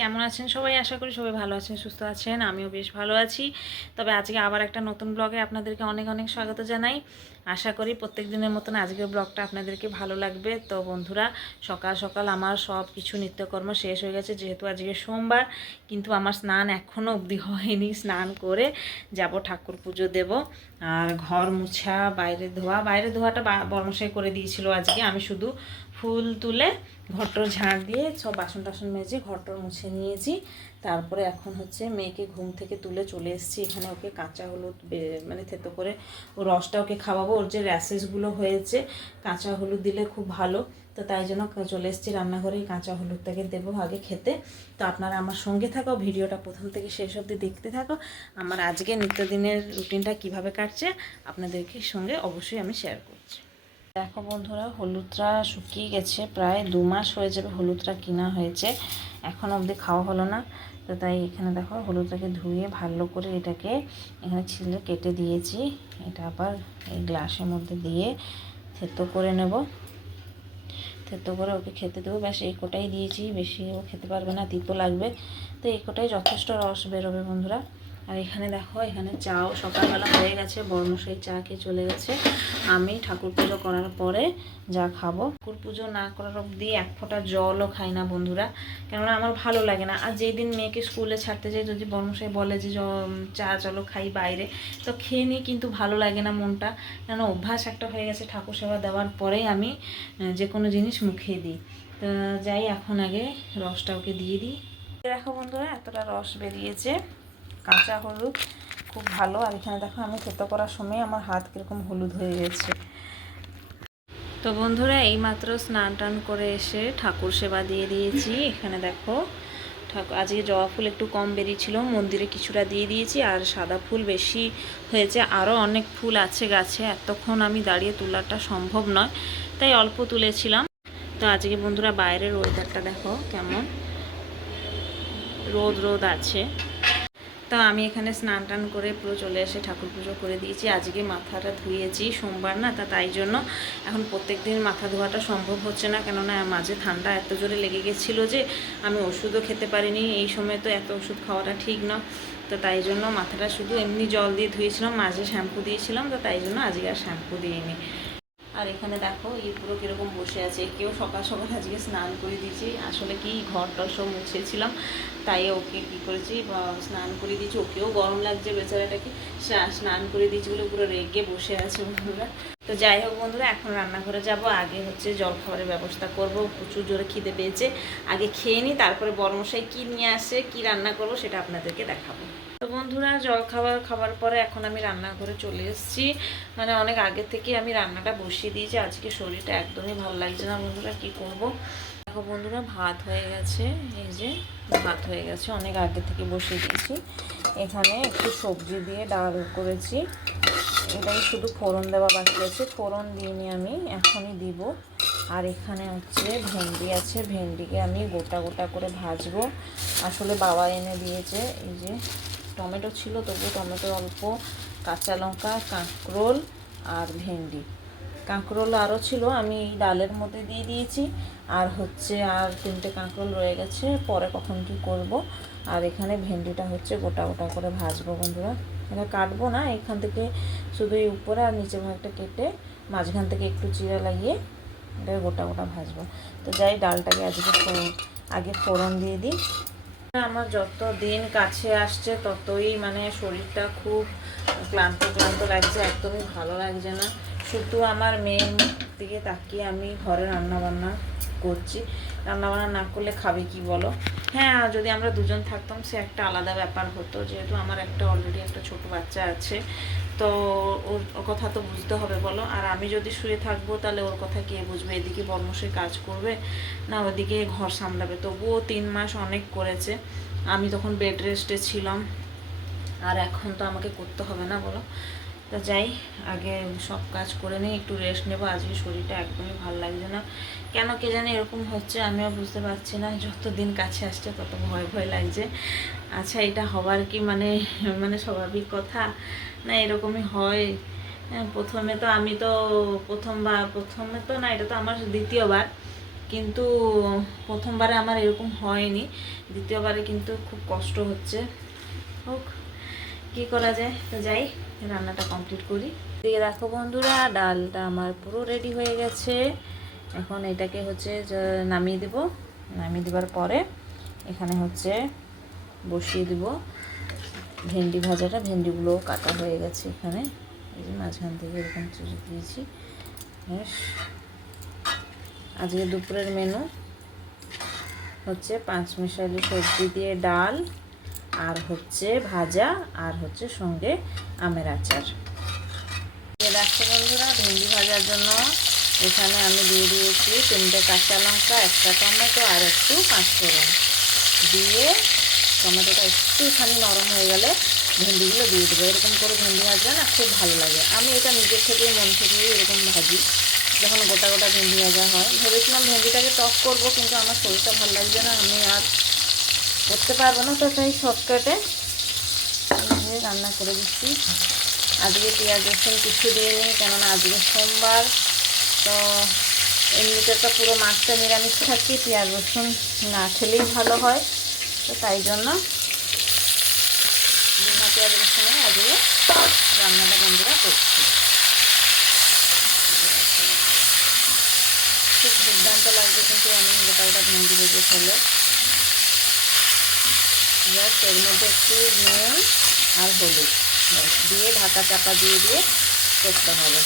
কেমন আছেন সবাই? আশা করি সবাই ভালো আছেন, সুস্থ আছেন। আমিও বেশ ভালো আছি। তবে আজকে আবার একটা নতুন ব্লগে আপনাদেরকে অনেক অনেক স্বাগত জানাই। আশা করি প্রত্যেক দিনের মতন আজকের ব্লগটা আপনাদেরকে ভালো লাগবে। তো বন্ধুরা, সকাল সকাল আমার সব কিছু নিত্যকর্ম শেষ হয়ে গেছে, যেহেতু আজকে সোমবার। কিন্তু আমার স্নান এখনও অবধি হয়নি। স্নান করে যাব, ঠাকুর পুজো দেব। আর ঘর মুছা, বাইরে ধোয়াটা বর্মশাই করে দিয়েছিল আজকে। আমি শুধু ফুল তুলে ঘরটর ঝাড় দিয়ে সব বাসন টাসন মেজে ঘরটর মুছে নিয়েছি। তারপরে এখন হচ্ছে মেয়েকে ঘুম থেকে তুলে চলে এসেছি এখানে। ওকে কাঁচা হলুদ মানে থেতো করে ও রসটা ওকে খাওয়াবো। ওর যে র্যাশেসগুলো হয়েছে, কাঁচা হলুদ দিলে খুব ভালো। তো তাই জন্য চলে এসেছি রান্নাঘরে, কাঁচা হলুদটাকে দেবো আগে খেতে। তো আপনারা আমার সঙ্গে থাকো, ভিডিওটা প্রথম থেকে শেষ অবধি দেখতে থাকো। আমার আজকে নিত্যদিনের রুটিনটা কিভাবে কাটছে আপনাদেরকে সঙ্গে অবশ্যই আমি শেয়ার করছি। দেখো বন্ধুরা, হলুদটা শুকিয়ে গেছে, প্রায় 2 মাস হয়ে যাবে হলুদটা কিনা হয়েছে, এখন অবধি খাওয়া হলো না। তো তাই এখানে দেখো হলুদটাকে ধুয়ে ভালো করে এটাকে এখানে ছিলে কেটে দিয়েছি। এটা আবার এই গ্লাসের মধ্যে দিয়ে থেতো করে নেব। থেতো করে ওকে খেতে দেবো। ব্যাস এই কোটাই দিয়েছি, বেশি ও খেতে পারবে না, তিতো লাগবে। তো এই কোটাই যথেষ্ট রস বেরোবে বন্ধুরা। আর এখানে দেখো, এখানে চাও সকালবেলা হয়ে গেছে, বর্মশাই চা খেয়ে চলে গেছে। আমি ঠাকুর পুজো করার পরে যা খাবো। ঠাকুর পুজো না করার অবধি এক ফোঁটা জলও খাই না বন্ধুরা, কেননা আমার ভালো লাগে না। আর যেই দিন মেয়েকে স্কুলে ছাড়তে যাই, যদি বর্মশাই বলে যে চা চলো খাই বাইরে, তো খেয়ে নিই, কিন্তু ভালো লাগে না মনটা। কেন অভ্যাস একটা হয়ে গেছে, ঠাকুর সেবা দেওয়ার পরেই আমি যে কোনো জিনিস মুখে দিই। তো যাই, এখন আগে রসটা ওকে দিয়ে দিই। দেখো বন্ধুরা, এতটা রস বেরিয়েছে। কাঁচা হলুদ খুব ভালো। আর এখানে দেখো, আমি থেতো করার সময় আমার হাত কীরকম হলুদ হয়ে গেছে। তো বন্ধুরা, এইমাত্র স্নান টান করে এসে ঠাকুর সেবা দিয়ে দিয়েছি। এখানে দেখো, আজকে জবা ফুল একটু কম বেরিয়েছিল, মন্দিরে কিছুটা দিয়ে দিয়েছি। আর সাদা ফুল বেশি হয়েছে, আরও অনেক ফুল আছে গাছে, এতক্ষণ আমি দাঁড়িয়ে তোলাটা সম্ভব নয়, তাই অল্প তুলেছিলাম। তো আজকে বন্ধুরা, বাইরের ওয়েদারটা দেখো কেমন, রোদ রোদ আছে। তো আমি এখানে স্নান টান করে পুরো চলে এসে ঠাকুর পুজো করে দিয়েছি। আজকে মাথাটা ধুয়েছি, সোমবার না, তাই জন্য এখন প্রত্যেক দিন মাথা ধোয়াটা সম্ভব হচ্ছে না, কেননা মাঝে ঠান্ডা এত জোরে লেগে গেছিলো যে আমি ওষুধও খেতে পারিনি। এই সময় তো এত ওষুধ খাওয়াটা ঠিক না। তো তাই জন্য মাথাটা শুধু এমনি জল দিয়ে ধুয়েছিলাম, মাঝে শ্যাম্পু দিয়েছিলাম। তো তাই জন্য আজকে আর শ্যাম্পু দিইনি। আর এখানে দেখো, এই পুরো কীরকম বসে আছে। কেউ সকাল সকাল আজকে স্নান করে দিয়েছি। আসলে কি, ঘরটার সব মুছেছিলাম, তাই ওকে কী করেছি, স্নান করে দিয়েছি। ওকেও গরম লাগছে বেচারাটাকে, স্নান করে দিয়েছি বলে পুরো রেগে বসে আছে বন্ধুরা। তো যাই হোক বন্ধুরা, এখন রান্নাঘরে যাব। আগে হচ্ছে জলখাবারের ব্যবস্থা করব, প্রচুর জোরে খিদে পেয়েছে। আগে খেয়ে নিই, তারপরে বড়মশাই কী নিয়ে আসে, কী রান্না করব সেটা আপনাদেরকে দেখাবো। তো বন্ধুরা, খাবার পরে এখন আমি রান্নাঘরে চলে এসেছি। মানে অনেক আগে থেকে আমি রান্নাটা বসিয়ে দিয়েছি। আজকে শরীরটা একদমই ভালো লাগছে না বন্ধুরা, কি করব। দেখো বন্ধুরা, ভাত হয়ে গেছে। এই যে ভাত হয়ে গেছে, অনেক আগে থেকে বসিয়ে দিয়েছি। এখানে একটু সবজি দিয়ে ডাল করেছি, এটাই শুধু ফোড়ন দেওয়া বাকি আছে। ফোড়ন দিইনি, আমি এখনই দিব। আর এখানে হচ্ছে ভেন্ডি আছে, ভেন্ডিকে আমি গোটা গোটা করে ভাজবো। আসলে বাবা এনে দিয়েছে। এই যে টমেটো ছিল, তবু টমেটো অল্প, কাঁচা লঙ্কা, কাঁকরোল আর ভেন্ডি। কাঁকরোল আরও ছিল, আমি এই ডালের মধ্যে দিয়ে দিয়েছি। আর হচ্ছে আর 3টে কাঁকরোল রয়ে গেছে, পরে কখন কী করব। আর এখানে ভেন্ডিটা হচ্ছে গোটা গোটা করে ভাজবো বন্ধুরা। এটা কাটবো না, এখান থেকে শুধু এই উপরে আর নিচে ভাগটা কেটে মাঝখান থেকে একটু চিরা লাগিয়ে এটা গোটা গোটা ভাজবো। তো যাই, ডালটাকে আগে ফোড়ন দিয়ে দিই। আমার যত দিন কাছে আসছে ততই মানে শরীরটা খুব ক্লান্ত ক্লান্ত লাগছে, একদমই ভালো লাগছে না। শুধু আমার মেয়ের দিকে তাকিয়ে আমি ঘরে রান্নাবান্না করছি। রান্নাবান্না না করলে খাবে কি বলো? হ্যাঁ, যদি আমরা দুজন থাকতাম সে একটা আলাদা ব্যাপার হতো, যেহেতু আমার অলরেডি একটা ছোট বাচ্চা আছে, তো ওর কথা তো বুঝতে হবে বলো। আর আমি যদি শুয়ে থাকবো, তাহলে ওর কথা কে বুঝবে? এদিকে বর্মশাই কাজ করবে না, ওদিকে ঘর সামলাবে। তবুও 3 মাস অনেক করেছে। আমি তখন বেড রেস্টে ছিলাম, আর এখন তো আমাকে করতে হবে না বলো। তো যাই, আগে সব কাজ করে নিই, একটু রেস্ট নেবো। আজকে শরীরটা একদমই ভালো লাগছে না, কেন কে জানি এরকম হচ্ছে, আমিও বুঝতে পারছি না। যত দিন কাছে আসছে তত ভয় ভয় লাগছে। আচ্ছা, এটা হবার কি মানে মানে স্বাভাবিক কথা না? এরকমই হয়। প্রথমে তো না, এটা তো আমার দ্বিতীয়বার। কিন্তু প্রথমবারে আমার এরকম হয়নি, দ্বিতীয়বারে কিন্তু খুব কষ্ট হচ্ছে। হোক, কী করা যায়। তো যাই, রান্নাটা কমপ্লিট করি। দিয়ে দেখো বন্ধুরা, ডালটা আমার পুরো রেডি হয়ে গেছে। এখন এটাকে হচ্ছে নামিয়ে দেব। নামিয়ে দেওয়ার পরে এখানে হচ্ছে বসিয়ে দেব ভেন্ডি ভাজাটা। ভেন্ডিগুলোও কাটা হয়ে গেছে এখানে, এই যে মাঝখান থেকে এরকম চুষে দিয়েছি। বেশ, আজকে দুপুরের মেনু হচ্ছে পাঁচমিশালি সবজি দিয়ে ডাল, আর হচ্ছে ভাজা, আর হচ্ছে সঙ্গে আমের আচার। দেখো বন্ধুরা, ভেন্ডি ভাজার জন্য এখানে আমি দিয়ে দিয়েছি 3টে কাঁচা লঙ্কা, 1টা টমেটো আর একটু পাঁচফোড়ন দিয়ে, টমেটোটা একটুখানি নরম হয়ে গেলে ভেন্ডিগুলো দিয়ে দেবো। এরকম করে ভেন্ডি ভাজা না খুব ভালো লাগে। আমি এটা নিজের থেকেই মন থেকেই এরকম ভাজি, যখন গোটা গোটা ভেন্ডি ভাজা হয়। ভেবেছিলাম ভেন্ডিটাকে টক করবো, কিন্তু আমার শরীরটা ভালো লাগছে না, আমি আর করতে পারবো না, তো তাই শর্টকাটে রান্না করে দিচ্ছি। আজকে পেঁয়াজ রসুন কিছু দিইনি, কেননা আজকে সোমবার, তো এমনিতে তো পুরো মাছটা নিরামিষ থাকি, পেঁয়াজ রসুন না খেলেই ভালো হয়, তো তাই জন্য বিনা পেঁয়াজ রসুনে আজকে রান্নাটা বন্ধুরা করছি। খুব দুর্দান্ত লাগবে কিন্তু এমন গোটা গোটা ভেন্ডি ভেজে ফেলে। জাস্ট এর মধ্যে একটু নুন আর হলুদ দিয়ে ঢাকা চাপা দিয়ে দিয়ে করতে হবে।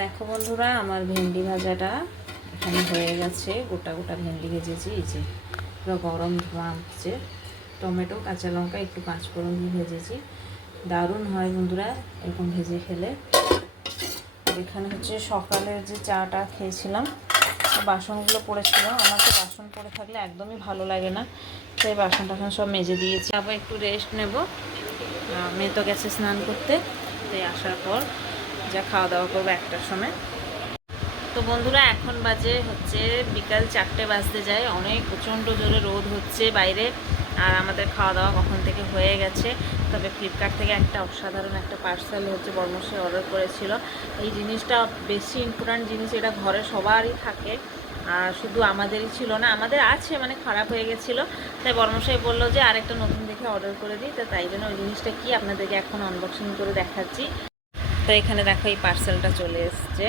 দেখো বন্ধুরা, আমার ভেন্ডি ভাজাটা এখানে হয়ে গেছে। গোটা গোটা ভেন্ডি ভেজেছি, এই যে পুরো গরম ধোঁয়া উঠছে। টমেটো, কাঁচা লঙ্কা, একটু পাঁচফোড়ন দিয়ে ভেজেছি। দারুণ হয় বন্ধুরা এরকম ভেজে খেলে। এখানে হচ্ছে সকালের যে চাটা খেয়েছিলাম, বাসনগুলো পড়েছিল। আমার তো বাসন পড়ে থাকলে একদমই ভালো লাগে না, তাই বাসন টাসন সব মেজে দিয়েছি। আবার একটু রেস্ট নেব, মেয়ে তো গেছে স্নান করতে, তাই আসার পর যা খাওয়া দাওয়া করবো 1টার সময়। তো বন্ধুরা, এখন বাজে হচ্ছে বিকাল 4টে বাজতে যায়। অনেক প্রচণ্ড জোরে রোদ হচ্ছে বাইরে, আর আমাদের খাওয়া দাওয়া কখন থেকে হয়ে গেছে। তবে ফ্লিপকার্ট থেকে একটা অসাধারণ একটা পার্সেল হচ্ছে বর্মশাই অর্ডার করেছিল। এই জিনিসটা বেশি ইম্পর্ট্যান্ট জিনিস, এটা ঘরে সবারই থাকে, আর শুধু আমাদেরই ছিল না, আমাদের আছে, মানে খারাপ হয়ে গেছিলো, তাই বর্মশাই বললো যে আরেকটা নতুন দেখে অর্ডার করে দিই। তো তাই জন্য ওই জিনিসটা কি আপনাদেরকে এখন আনবক্সিং করে দেখাচ্ছি। তো এখানে দেখো এই পার্সেলটা চলে এসছে।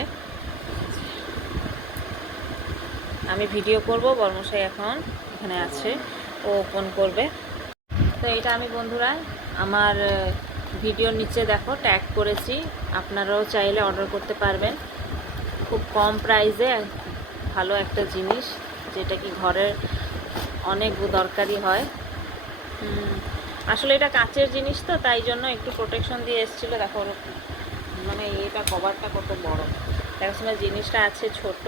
আমি ভিডিও করব, বর্মশাই এখন এখানে আছে, ও ওপেন করবে। তো এটা আমি বন্ধুরা আমার ভিডিওর নিচে দেখো ট্যাগ করেছি, আপনারাও চাইলে অর্ডার করতে পারবেন। খুব কম প্রাইসে ভালো একটা জিনিস, যেটা কি ঘরের অনেক দরকারি হয়। আসলে এটা কাঁচের জিনিস, তো তাই জন্য একটু প্রোটেকশন দিয়ে এসেছিলো। দেখো মানে এটা কভারটা কত বড়, দেখার সময় জিনিসটা আছে ছোট।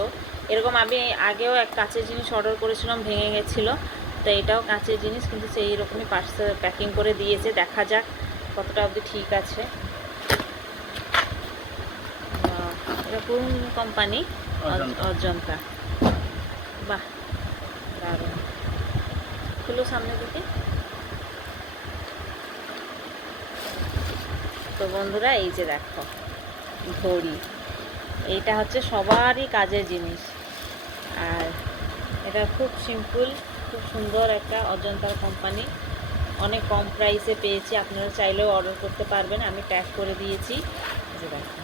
এরকম আমি আগেও এক কাঁচের জিনিস অর্ডার করেছিলাম, ভেঙে গেছিলো, তো এটাও কাঁচের জিনিস, কিন্তু সেই রকমই পার্সেল প্যাকিং করে দিয়েছে। দেখা যাক কতটা অবধি ঠিক আছে। এটা কোন কোম্পানি? অজন্তা। বাহ, দারুণ। খুলো সামনে দিকে। তো বন্ধুরা, এই যে দেখো ঘড়ি, এইটা হচ্ছে সবারই কাজের জিনিস, আর এটা খুব সিম্পল, খুব সুন্দর একটা অজন্তার কোম্পানি। অনেক কম প্রাইসে পেয়েছি, আপনারা চাইলেও অর্ডার করতে পারবেন। আমি ট্যাগ করে দিয়েছি, যে দেখো।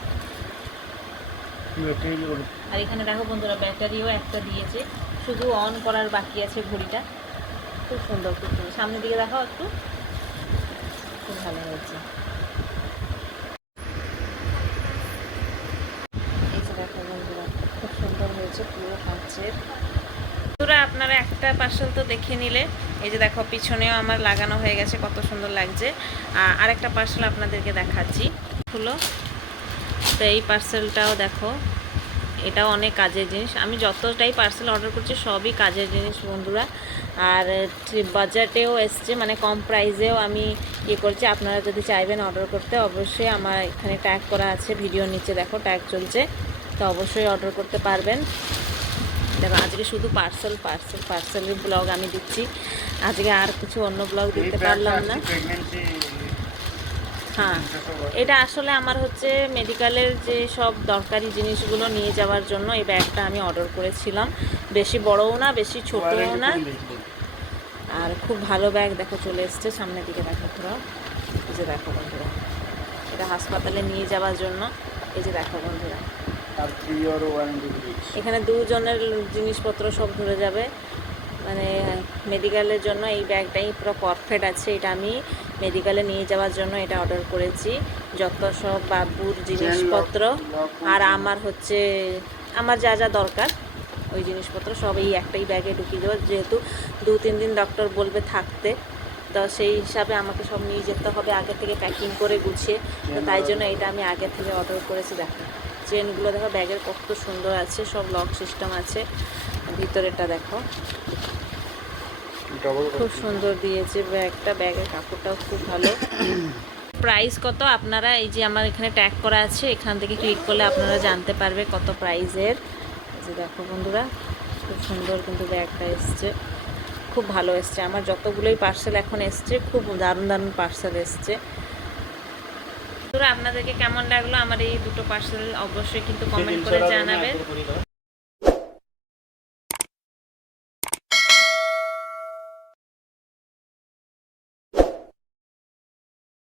আর এখানে দেখো বন্ধুরা, ব্যাটারিও একটা দিয়েছে, শুধু অন করার বাকি আছে ঘড়িটা। খুব সুন্দর, খুব সুন্দর। সামনের দিকে দেখাও একটু, খুব ভালো হয়েছে। এই যে দেখো বন্ধুরা, খুব সুন্দর হয়েছে, পুরো কাঁচের। বন্ধুরা, আপনারা একটা পার্সেল তো দেখে নিলে, এই যে দেখো পিছনেও আমার লাগানো হয়ে গেছে, কত সুন্দর লাগছে। আরেকটা পার্সেল আপনাদেরকে দেখাচ্ছি, খুলো। তো এই পার্সেলটাও দেখো, এটাও অনেক কাজের জিনিস। আমি যতটাই পার্সেল অর্ডার করছি সবই কাজের জিনিস বন্ধুরা, আর বাজেটেও এসছে, মানে কম প্রাইসেও আমি ইয়ে করছি। আপনারা যদি চাইবেন অর্ডার করতে, অবশ্যই আমার এখানে ট্যাগ করা আছে, ভিডিওর নিচে দেখো ট্যাগ চলছে, তো অবশ্যই অর্ডার করতে পারবেন। দেখো আজকে শুধু পার্সেলের ব্লগ আমি দিচ্ছি, আজকে আর কিছু অন্য ব্লগ দিতে পারলাম না। হ্যাঁ, এটা আসলে আমার হচ্ছে মেডিকেলের যে সব দরকারি জিনিসগুলো নিয়ে যাওয়ার জন্য এই ব্যাগটা আমি অর্ডার করেছিলাম। বেশি বড়ও না, বেশি ছোটও না, আর খুব ভালো ব্যাগ। দেখো চলে এসছে, সামনের দিকে দেখো পুরো। এই যে দেখো বন্ধুরা, এটা হাসপাতালে নিয়ে যাওয়ার জন্য। এই যে দেখো বন্ধুরা, এখানে দুজনের জিনিসপত্র সব ধরে যাবে। মানে মেডিকেলের জন্য এই ব্যাগটাই পুরো পারফেক্ট আছে। এটা আমি মেডিকেলে নিয়ে যাওয়ার জন্য এটা অর্ডার করেছি। যত সব বাবুর জিনিসপত্র আর আমার হচ্ছে আমার যা যা দরকার ওই জিনিসপত্র সব এই একটাই ব্যাগে ঢুকিয়ে দেবো, যেহেতু 2-3 দিন ডক্টর বলবে থাকতে। তো সেই হিসাবে আমাকে সব নিয়ে যেতে হবে আগে থেকে প্যাকিং করে গুছিয়ে। তো তাই জন্য এটা আমি আগে থেকে অর্ডার করেছি। দেখো চেনগুলো দেখো ব্যাগের কত সুন্দর আছে, সব লক সিস্টেম আছে। ভিতরেটা দেখো খুব সুন্দর দিয়েছে ব্যাগটা, ব্যাগের কাপড়টাও খুব ভালো। প্রাইস কত আপনারা এই যে আমার এখানে ট্যাগ করা আছে, এখান থেকে ক্লিক করলে আপনারা জানতে পারবে কত প্রাইসের। এই যে দেখো বন্ধুরা, খুব সুন্দর কিন্তু ব্যাগটা এসছে, খুব ভালো এসছে। আমার যতগুলোই পার্সেল এখন এসছে খুব দারুণ দারুণ পার্সেল এসছে। আপনাদেরকে কেমন লাগলো আমার এই দুটো পার্সেল অবশ্যই কিন্তু কমেন্ট করে জানাবেন।